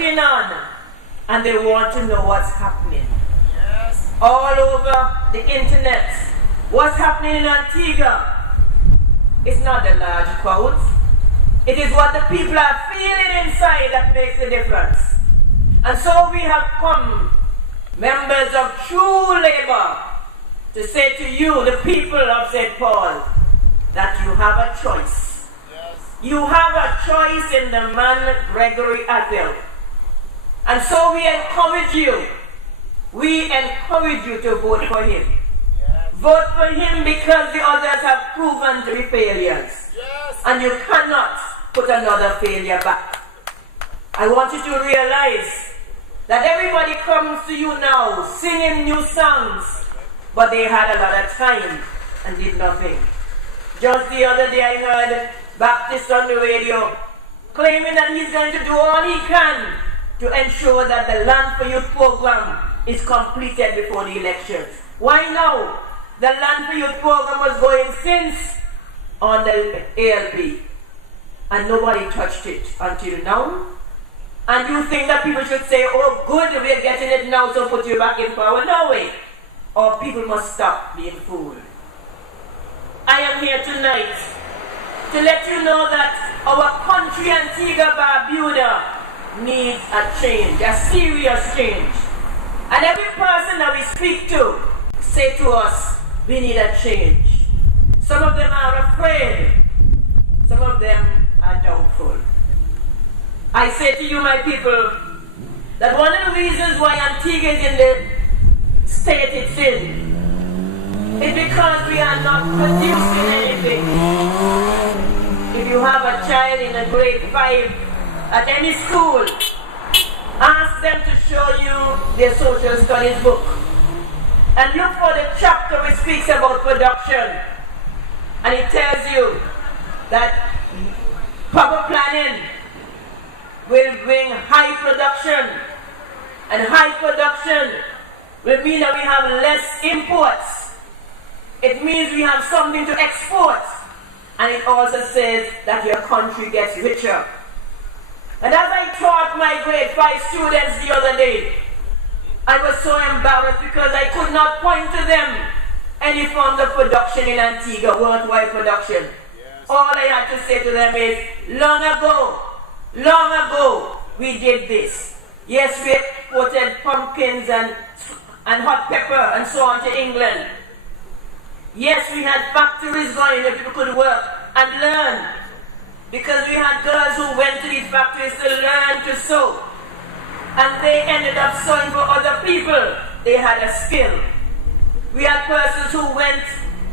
working on, and they want to know what's happening. Yes. All over the internet. What's happening in Antigua? It's not the large crowds. It is what the people are feeling inside that makes the difference. And so we have come, members of true labor, to say to you, the people of St. Paul, that you have a choice. Yes. You have a choice in the man Gregory Athill. And so we encourage you. We encourage you to vote for him. Yes. Vote for him because the others have proven to be failures. Yes. And you cannot put another failure back. I want you to realize that everybody comes to you now singing new songs, but they had a lot of time and did nothing. Just the other day I heard Baptist on the radio claiming that he's going to do all he can to ensure that the Land for Youth program is completed before the elections. Why now? The Land for Youth program was going since on the ALP, and nobody touched it until now. And you think that people should say, oh good, we're getting it now, so put you back in power? No way. Or people must stop being fooled. I am here tonight to let you know that our country, Antigua Barbuda, needs a change, a serious change. And every person that we speak to say to us, we need a change. Some of them are afraid. Some of them are doubtful. I say to you, my people, that one of the reasons why Antigua is in the state it's in is because we are not producing anything. If you have a child in a grade 5 at any school, ask them to show you their social studies book and look for the chapter which speaks about production, and it tells you that proper planning will bring high production, and high production will mean that we have less imports. It means we have something to export, and it also says that your country gets richer. And as I taught my grade 5 students the other day, I was so embarrassed because I could not point to them any form of production in Antigua, worldwide production. Yes. All I had to say to them is, long ago, we did this. Yes, we exported pumpkins and hot pepper and so on to England. Yes, we had factories going where people could work and learn. Because we had girls who went to these factories to learn to sew. And they ended up sewing for other people. They had a skill. We had persons who went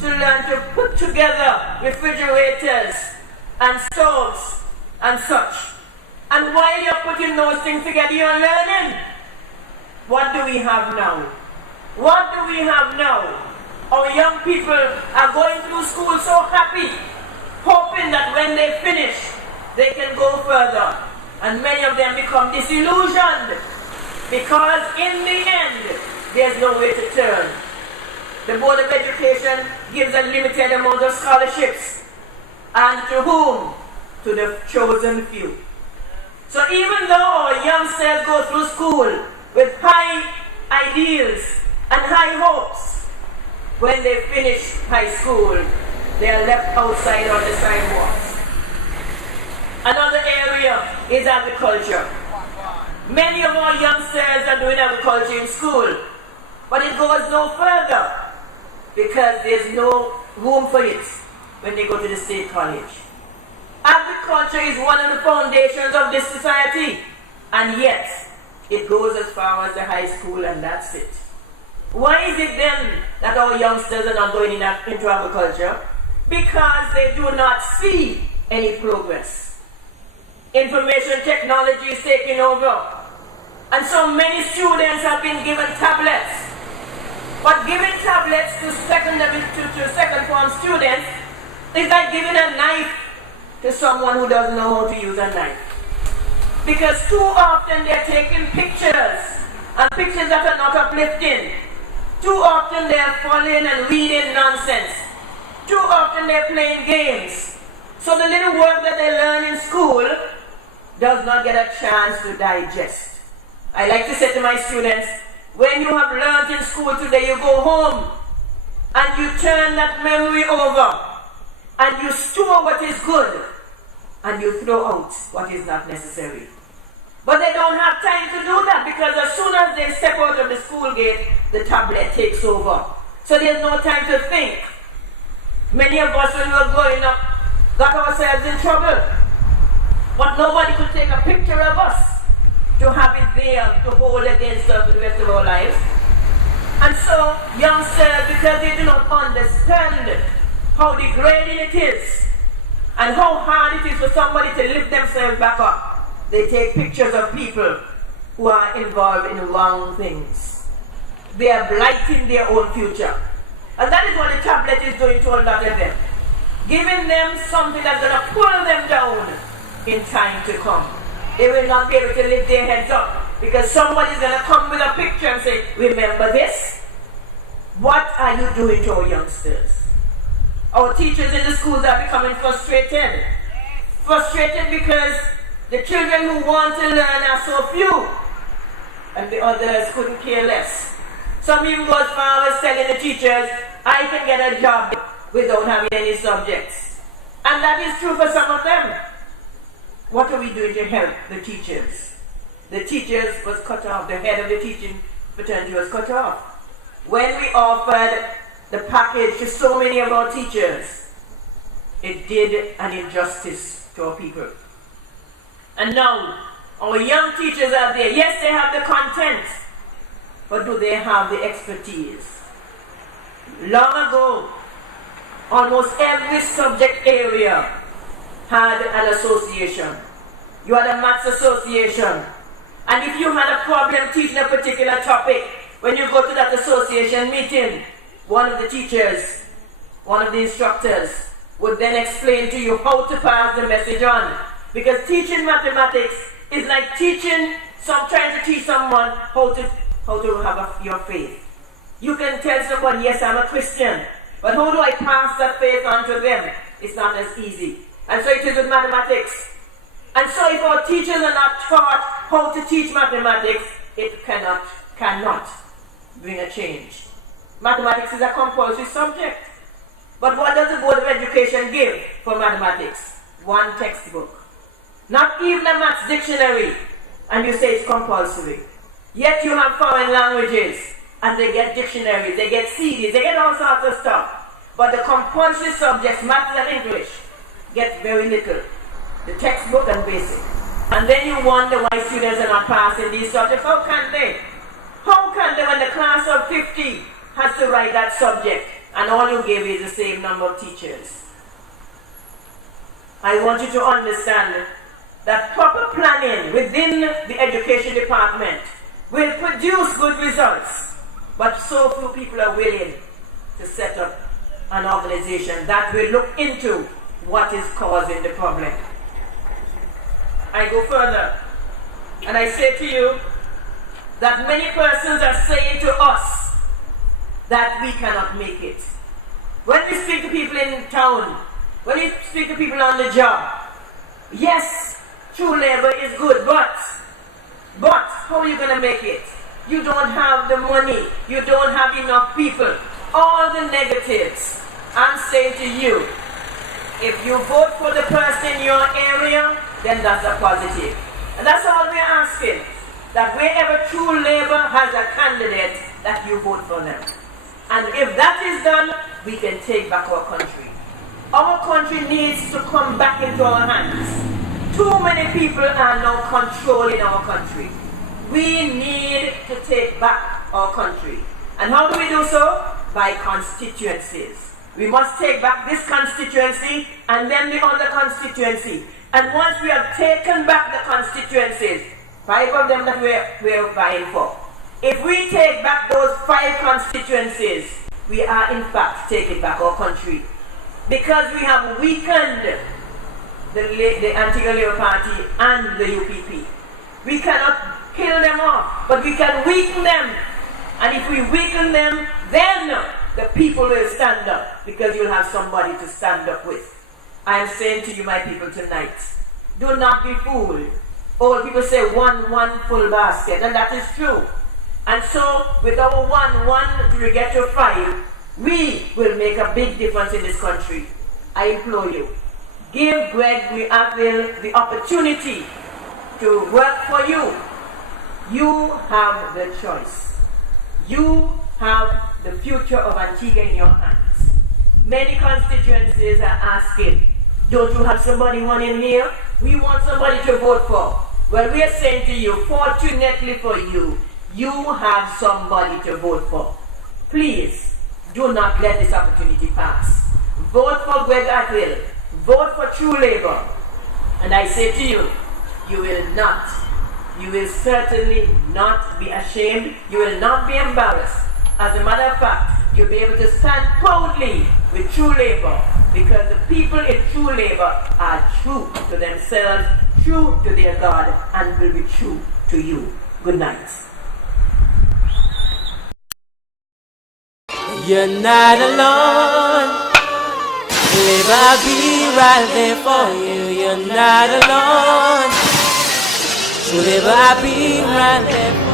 to learn to put together refrigerators and stoves and such. And while you're putting those things together, you're learning. What do we have now? What do we have now? Our young people are going through school so happy, hoping that when they finish, they can go further. And many of them become disillusioned because in the end, there's no way to turn. The Board of Education gives a limited amount of scholarships. And to whom? To the chosen few. So even though our youngsters go through school with high ideals and high hopes, when they finish high school, they are left outside on the sidewalks. Another area is agriculture. Many of our youngsters are doing agriculture in school, but it goes no further because there's no room for it when they go to the state college. Agriculture is one of the foundations of this society, and yet it goes as far as the high school and that's it. Why is it then that our youngsters are not going into agriculture? Because they do not see any progress. Information technology is taking over, and so many students have been given tablets. But giving tablets to second form students is like giving a knife to someone who doesn't know how to use a knife. Because too often they're taking pictures, and pictures that are not uplifting. Too often they're following and reading nonsense. Too often they're playing games. So the little work that they learn in school does not get a chance to digest. I like to say to my students, when you have learned in school today, you go home and you turn that memory over and you store what is good and you throw out what is not necessary. But they don't have time to do that because as soon as they step out of the school gate, the tablet takes over. So there's no time to think. Many of us, when we were growing up, got ourselves in trouble. But nobody could take a picture of us to have it there to hold against us for the rest of our lives. And so, youngsters, because they do not understand how degrading it is and how hard it is for somebody to lift themselves back up, they take pictures of people who are involved in wrong things. They are blighting their own future. And that is what the tablet is doing to a lot of them. Giving them something that's going to pull them down in time to come. They will not be able to lift their heads up because somebody's going to come with a picture and say, remember this? What are you doing to our youngsters? Our teachers in the schools are becoming frustrated. Frustrated because the children who want to learn are so few and the others couldn't care less. Some even go as far as telling the teachers, I can get a job without having any subjects. And that is true for some of them. What are we doing to help the teachers? The teachers was cut off. The head of the teaching fraternity was cut off. When we offered the package to so many of our teachers, it did an injustice to our people. And now, our young teachers are there. Yes, they have the content, but do they have the expertise? Long ago, almost every subject area had an association. You had a maths association. And if you had a problem teaching a particular topic, when you go to that association meeting, one of the teachers, one of the instructors, would then explain to you how to pass the message on. Because teaching mathematics is like trying to teach someone how to have your faith. You can tell somebody, yes, I'm a Christian, but how do I pass that faith on to them? It's not as easy. And so it is with mathematics. And so if our teachers are not taught how to teach mathematics, it cannot bring a change. Mathematics is a compulsory subject. But what does the Board of Education give for mathematics? One textbook. Not even a maths dictionary. And you say it's compulsory. Yet you have foreign languages, and they get dictionaries, they get CDs, they get all sorts of stuff. But the compulsory subjects, maths and English, get very little. The textbook and basic. And then you wonder why students are not passing these subjects. How can they? How can they when the class of 50 has to write that subject and all you give is the same number of teachers? I want you to understand that proper planning within the education department will produce good results, but so few people are willing to set up an organization that will look into what is causing the problem. I go further and I say to you that many persons are saying to us that we cannot make it. When we speak to people in town, when we speak to people on the job, yes, true labor is good, but how are you going to make it? You don't have the money, you don't have enough people, all the negatives. I'm saying to you, if you vote for the person in your area, then that's a positive. And that's all we're asking, that wherever true labor has a candidate, that you vote for them. And if that is done, we can take back our country. Our country needs to come back into our hands. Too many people are now controlling our country. We need to take back our country. And how do we do so? By constituencies. We must take back this constituency and then the other constituency. And once we have taken back the constituencies, 5 of them that we're vying for, if we take back those 5 constituencies, we are in fact taking back our country. Because we have weakened the Antigua Party and the UPP. We cannot kill them off, but we can weaken them. And if we weaken them, then the people will stand up, because you'll have somebody to stand up with. I am saying to you, my people, tonight, do not be fooled. Old people say one full basket, and that is true. And so, with our one to get to 5, we will make a big difference in this country. I implore you, give Gregory Ackville the opportunity to work for you. You have the choice. You have the future of Antigua in your hands. Many constituencies are asking, don't you have somebody running here? We want somebody to vote for. Well, we are saying to you, fortunately for you, you have somebody to vote for. Please, do not let this opportunity pass. Vote for Greg Ackville. Vote for True Labor. And I say to you, you will certainly not be ashamed. You will not be embarrassed. As a matter of fact, you'll be able to stand proudly with True Labor, because the people in True Labor are true to themselves, true to their God, and will be true to you. Good night. You're not alone. Labor, I'll be right there for you. You're not alone. Labor, I'll be right there.